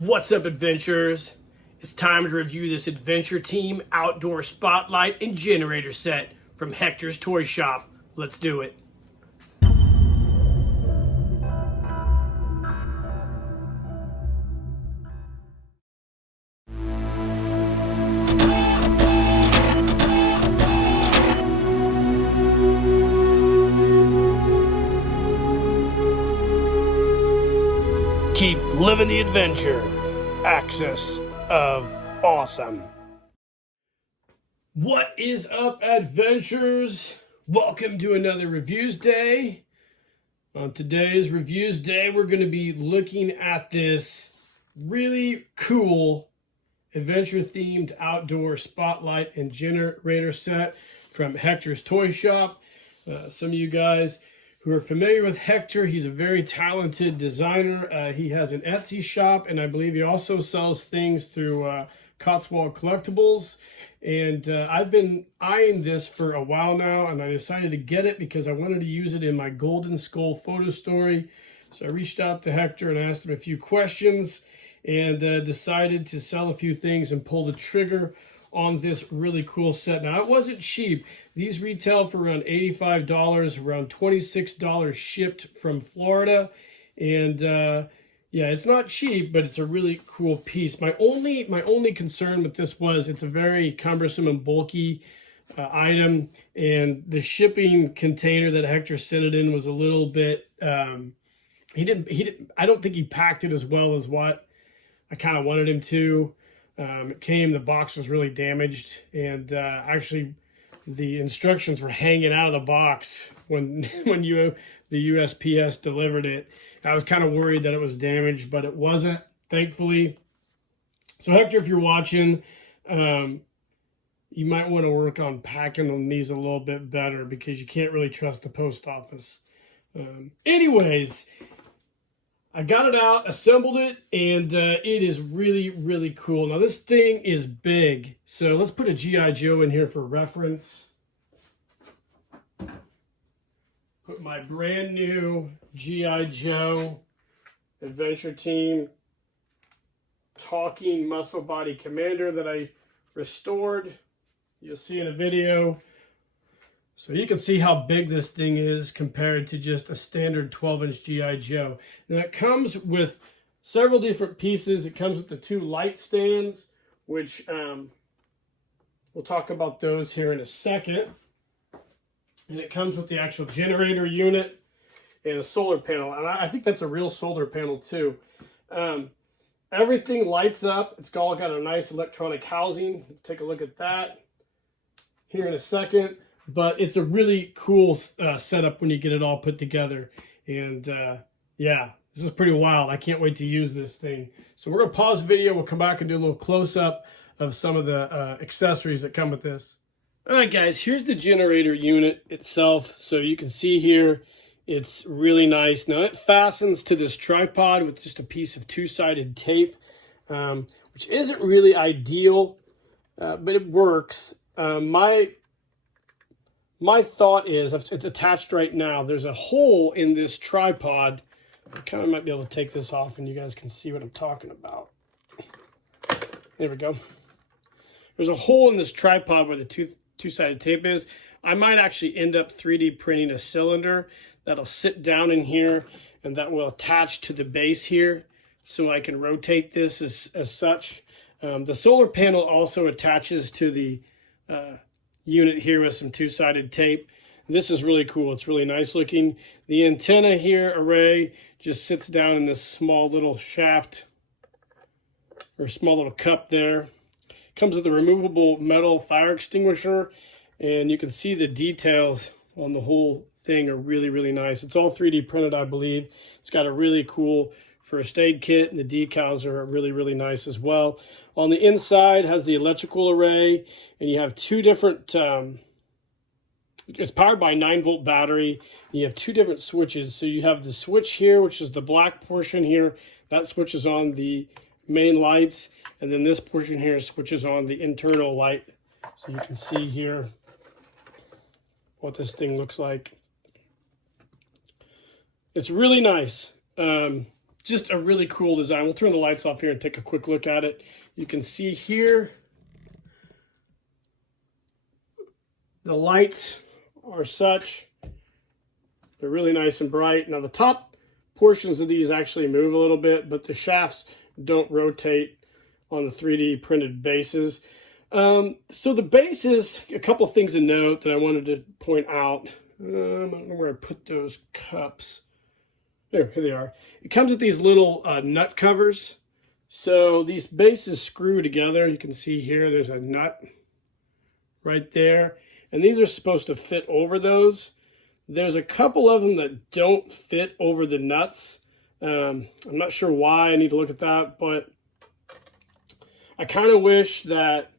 What's up, adventurers? It's time to review this Adventure Team outdoor spotlight and generator set from Hector's Toy Shop. Let's do it. Keep living the adventure. Axis of awesome. What is up, adventurers? Welcome to another Reviews Day. On today's Reviews Day, we're going to be looking at this really cool adventure-themed outdoor spotlight and generator set from Hector's Toy Shop. Some of you guys who are familiar with Hector, he's a very talented designer. He has an Etsy shop, and I believe he also sells things through Cotswold Collectibles. And I've been eyeing this for a while now, and I decided to get it because I wanted to use it in my Golden Skull photo story. So I reached out to Hector and asked him a few questions, and decided to sell a few things and pull the trigger on this really cool set. Now, it wasn't cheap. These retail for around $85, around $26 shipped from Florida. And yeah, it's not cheap, but it's a really cool piece. My only concern with this was it's a very cumbersome and bulky item, and the shipping container that Hector sent it in was a little bit he didn't I don't think he packed it as well as what I kind of wanted him to. The box was really damaged, and actually the instructions were hanging out of the box when the USPS delivered it. I was kind of worried that it was damaged, but it wasn't, thankfully. So Hector, if you're watching, you might want to work on packing on these a little bit better because you can't really trust the post office. Anyways, I got it out, assembled it, and it is really, really cool. Now, this thing is big, so let's put a G.I. Joe in here for reference. Put my brand new G.I. Joe Adventure Team talking muscle body commander that I restored. You'll see in a video. So you can see how big this thing is compared to just a standard 12-inch G.I. Joe. Now, it comes with several different pieces. It comes with the two light stands, which we'll talk about those here in a second. And it comes with the actual generator unit and a solar panel. And I think that's a real solar panel too. Everything lights up. It's all got a nice electronic housing. Take a look at that here in a second. But it's a really cool setup when you get it all put together. And yeah, this is pretty wild. I can't wait to use this thing. So we're going to pause the video. We'll come back and do a little close-up of some of the accessories that come with this. All right, guys, here's the generator unit itself. So you can see here, it's really nice. Now, it fastens to this tripod with just a piece of two-sided tape, which isn't really ideal, but it works. My thought is, it's attached right now, there's a hole in this tripod. I kind of might be able to take this off and you guys can see what I'm talking about. There we go. There's a hole in this tripod where the two-sided tape is. I might actually end up 3D printing a cylinder that'll sit down in here, and that will attach to the base here so I can rotate this as such. The solar panel also attaches to the unit here with some two-sided tape. This is really cool. It's really nice looking. The antenna here array just sits down in this small little shaft or small little cup there. Comes with a removable metal fire extinguisher, and you can see the details on the whole thing are really, really nice. It's all 3D printed, I believe. It's got a really cool first aid kit, and the decals are really, really nice as well. On the inside has the electrical array, and you have two different, it's powered by a 9-volt battery. You have two different switches. So you have the switch here, which is the black portion here. That switches on the main lights, and then this portion here switches on the internal light. So you can see here what this thing looks like. It's really nice. just a really cool design. We'll turn the lights off here and take a quick look at it. You can see here the lights are such. They're really nice and bright. Now the top portions of these actually move a little bit, but the shafts don't rotate on the 3D printed bases. So the bases, a couple things to note that I wanted to point out. I don't know where I put those cups. Here they are. It comes with these little nut covers. So these bases screw together. You can see here there's a nut right there. And these are supposed to fit over those. There's a couple of them that don't fit over the nuts. I'm not sure why. I need to look at that. But I kind of wish that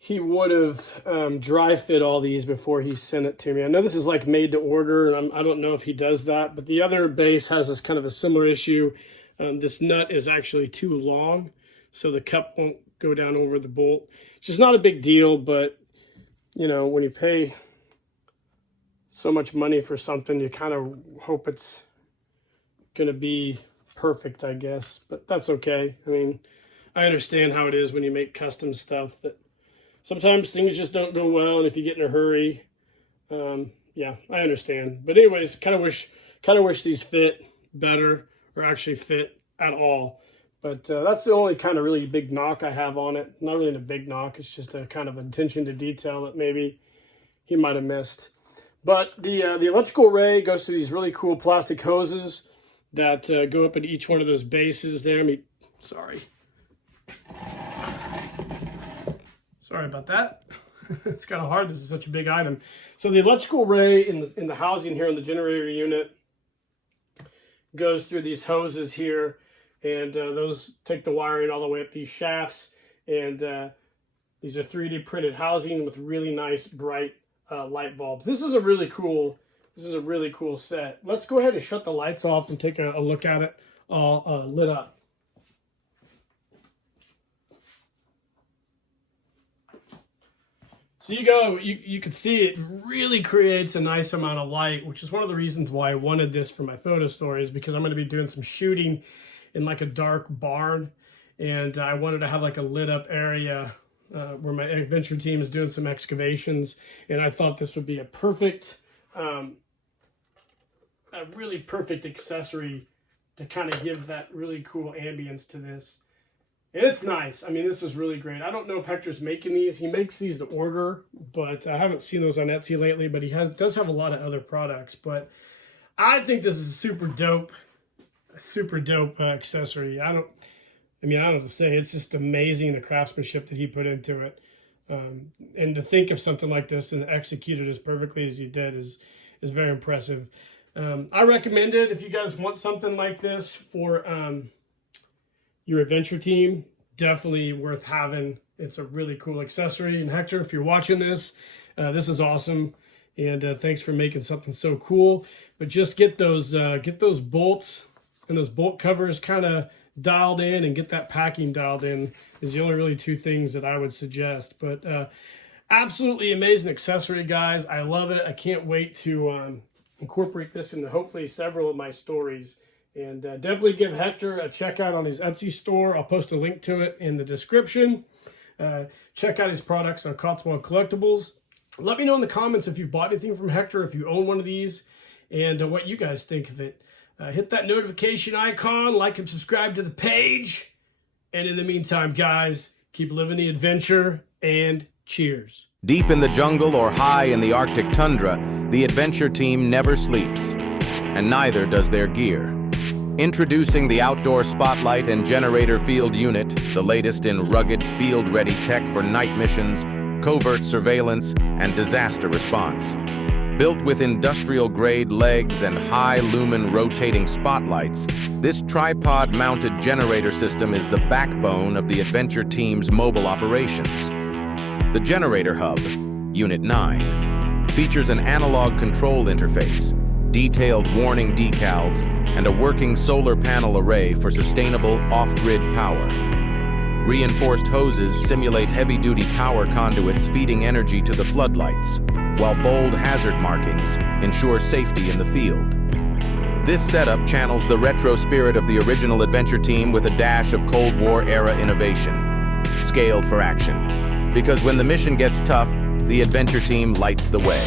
he would have dry fit all these before he sent it to me. I know this is like made to order, and I don't know if he does that, but the other base has this kind of a similar issue. This nut is actually too long, so the cup won't go down over the bolt. It's just not a big deal, but you know, when you pay so much money for something, you kind of hope it's going to be perfect, I guess, but that's okay. I mean, I understand how it is when you make custom stuff, that sometimes things just don't go well, and if you get in a hurry, yeah, I understand. But anyways, kind of wish these fit better, or actually fit at all. But that's the only kind of really big knock I have on it. Not really a big knock. It's just a kind of attention to detail that maybe he might have missed. But the electrical array goes through these really cool plastic hoses that go up at each one of those bases there. Sorry about that. It's kind of hard. This is such a big item. So the electrical array in the housing here in the generator unit goes through these hoses here, and those take the wiring all the way up these shafts. And these are 3D printed housing with really nice bright light bulbs. This is a really cool set. Let's go ahead and shut the lights off and take a look at it all lit up. So you can see it really creates a nice amount of light, which is one of the reasons why I wanted this for my photo stories, because I'm going to be doing some shooting in like a dark barn, and I wanted to have like a lit up area where my adventure team is doing some excavations, and I thought this would be a really perfect accessory to kind of give that really cool ambience to this. And it's nice. I mean, this is really great. I don't know if Hector's making these. He makes these to order, but I haven't seen those on Etsy lately, but he does have a lot of other products. But I think this is a super dope accessory. I don't know what to say. It's just amazing, the craftsmanship that he put into it. And to think of something like this and execute it as perfectly as he did is very impressive. I recommend it if you guys want something like this for your adventure team. Definitely worth having. It's a really cool accessory. And Hector, if you're watching this, this is awesome. And thanks for making something so cool. But just get those bolts and those bolt covers kind of dialed in, and get that packing dialed in is the only really two things that I would suggest. But absolutely amazing accessory, guys. I love it. I can't wait to incorporate this into hopefully several of my stories. And definitely give Hector a check out on his Etsy store. I'll post a link to it in the description. Check out his products on Cotswold Collectibles. Let me know in the comments if you've bought anything from Hector, if you own one of these, and what you guys think of it. Hit that notification icon, like and subscribe to the page. And in the meantime, guys, keep living the adventure, and cheers. Deep in the jungle or high in the Arctic tundra, the adventure team never sleeps, and neither does their gear. Introducing the Outdoor Spotlight and Generator Field Unit, the latest in rugged, field-ready tech for night missions, covert surveillance, and disaster response. Built with industrial-grade legs and high-lumen rotating spotlights, this tripod-mounted generator system is the backbone of the adventure team's mobile operations. The Generator Hub, Unit 9, features an analog control interface, detailed warning decals, and a working solar panel array for sustainable off-grid power. Reinforced hoses simulate heavy-duty power conduits feeding energy to the floodlights, while bold hazard markings ensure safety in the field. This setup channels the retro spirit of the original adventure team with a dash of Cold War-era innovation, scaled for action. Because when the mission gets tough, the adventure team lights the way.